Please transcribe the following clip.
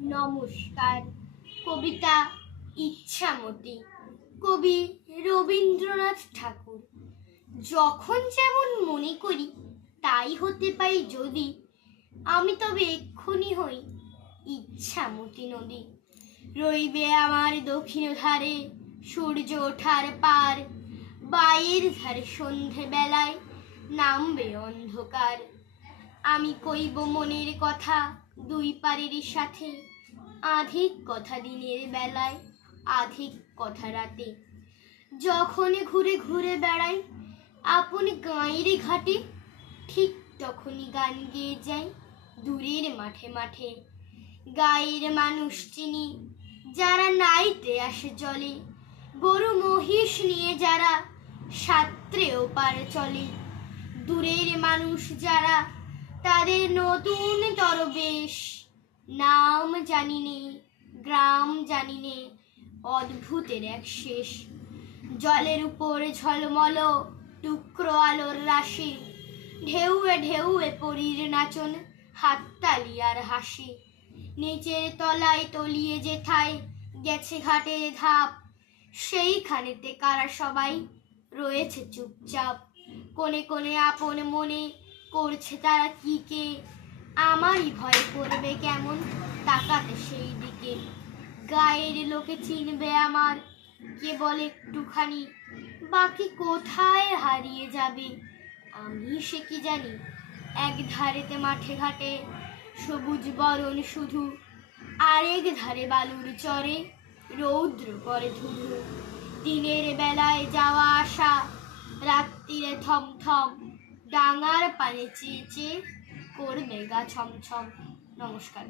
নমস্কার। কবিতা ইচ্ছামতি, কবি রবীন্দ্রনাথ ঠাকুর। যখন যেমন মনে করি তাই হতে পাই যদি, আমি তবে এক্ষুনি হই ইচ্ছামতি নদী। রইবে আমার দক্ষিণ ধারে সূর্য ওঠার পার, বায়ের ধারে সন্ধে বেলায় নামবে অন্ধকার। আমি কইব মনের কথা দুই পারের সাথে, আধিক কথা দিনের বেলায় আধিক কথা রাতে। যখন ঘুরে ঘুরে বেড়াই আপন গাঁয়ের ঘাটে, ঠিক তখনই গান গেয়ে যাই দূরের মাঠে মাঠে। গায়ের মানুষ চিনি যারা নাইতে আসে চলে, গরু মহিষ নিয়ে যারা সাত্রে ওপার চলে। দূরের মানুষ যারা তাদের নতুন তরবেশ, নাম জানিনে গ্রাম জানিনে অদ্ভুতের এক শেষ। জলের উপর ঝলমল টুকরো আলোর রাশি, ঢেউয়ে ঢেউয়ে পরীর নাচন, হাততালি আর হাসি। নিচের তলায় তলিয়ে যেথায় গেছে ঘাটের ধাপ, সেইখানেতে কারা সবাই রয়েছে চুপচাপ। কোণে কোণে আপন মনে করছে তারা কি কে, আমারই ভয় করবে কেমন তাকাতে সেই দিকে। গায়ের লোকে চিনবে আমার কেবল একটুখানি, বাকি কোথায় হারিয়ে যাবে আমি সে কি জানি। এক ধারেতে মাঠে ঘাটে সবুজ বরণ শুধু, আরেক ধারে বালুর চরে রৌদ্র পরে ধুধু। দিনের বেলায় যাওয়া আসা, রাত্রিরে থমথম, ডাঙার পানে চেয়ে চেয়ে করবে গা ছমছম। নমস্কার।